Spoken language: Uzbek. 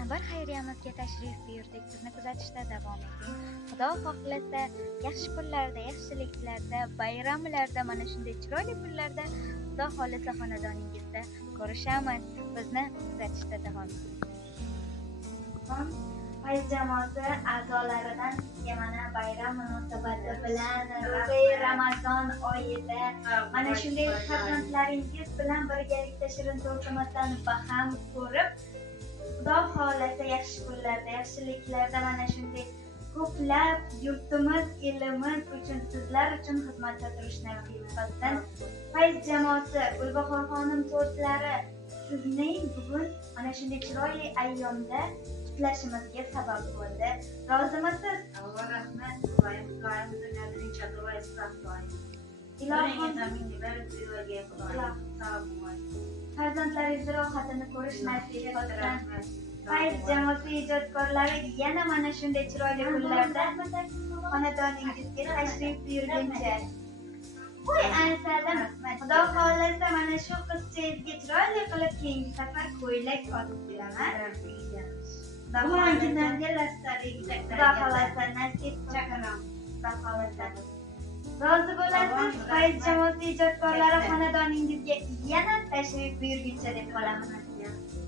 yana bir xayriyamizga tashrif buyurdik. Bizni kuzatishda davom eting. Xudo xohlasa, yaxshi kunlarda, yaxshiliklarda, bayramlarda, mana shunday chiroyli kunlarda Xudo xohlasa xonadoningizda ko'rishamiz. Bizni kuzatishda davom eting. Fayz jamoasi a'zolaridan sizga mana bayram munosabati bilan ro'zai Ramazon oyida mana shunday farzandlaringiz bilan birgalikda shirin to'rtimidan baham ko'rib, Xudo xohlasa yaxshi kunlarda, yaxshiliklarda mana shunday ko'plab yurtimiz, elimiz uchun, sizlar uchun xizmatda turishni nasib qilsin. Fayz jamoasi, Gulbahor xonim to'rtlari sizning bugun mana shunday chiroyli ayyomda qutlashimizga sabab bo'ldi. Rozimisiz? Avval rahmat, Xudoyim dunyoning chaqirva isroqdoyim. Ilohim zaminni berib bergan Xudoyim sog' bo'ling. farzandlaringiz rohatini ko'rish nasib qilsin. Fayz jamoasi ijodkorlari yana mana shunday chiroyli kunlarda xonadoningizga tashrif buyurguncha. Voy ansadim. Xudo xohlasa mana shu qizchangizga chiroyli qilib keyingi safar ko'ylak olib beraman. Xudo xohlasa nasib chaqaram. Xudo xohlasa. Rozi bo'lasiz, Fayz jamoasi ijodkorlari xonadoningizga yana tashrif buyurguncha deb qolaman.